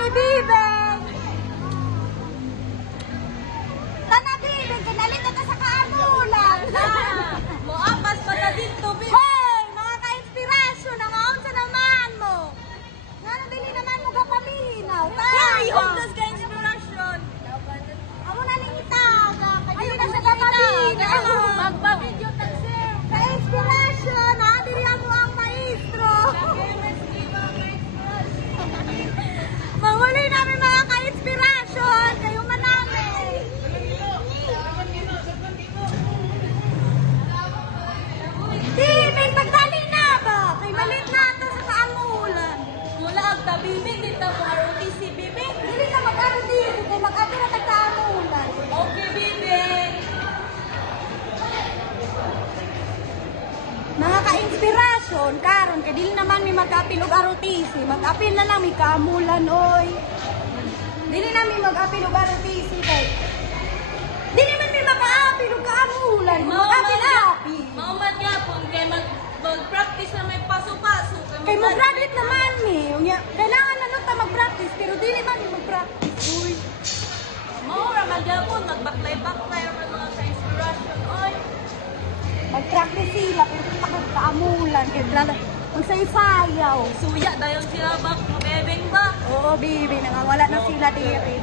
ni Bibeng. Tana Bibeng, kinalit na sa kaamulan. Moapas pa na dito, Bibeng. Hoy, mga ka-inspirasyon, ang aunsa naman mo. Nga nabili naman mo kapaminaw. Hoy, humdas ka inspirasyon. Amo na ning itaga, kaya na sa kapaminaw. Magpa-video tayo. Ka-inspirasyon, ha? Diri mo ang maestro. Mahuli namin mga ka-inspirasyon. Kayo man namin. Bibing, magdali na ba? Kay malit na ito sa kaamulan. Mula ang tabibig, dito mo ROTC, Bibeng. Dili ka mag-aro dito, kay mag-aro na tagkaamulan. Okay, Bibeng. Mga ka-inspirasyon, karon kay dili naman mi mag-apil og ROTC, mag-apil na lang mi kaamulan oy. Dili na mi mag-apil og ROTC kay dili man mi mag-apil og kaamulan, mag-apil-apil. Mauman nga po, kaya mag-practice na may paso-paso. Kay mo graduate naman mi, unya kailangan na nun ta mag-practice pero dili man mi mag-practice uy. Maura man nga po, magbaklay-baklay ang mga ka-inspirasyon. Oy, Mag-practice sila pero takot kaamulan kay lalo magsaysayaw. suya dahil sila ba, Bibeng ba? Oo, bibi, nangawala na sila diri.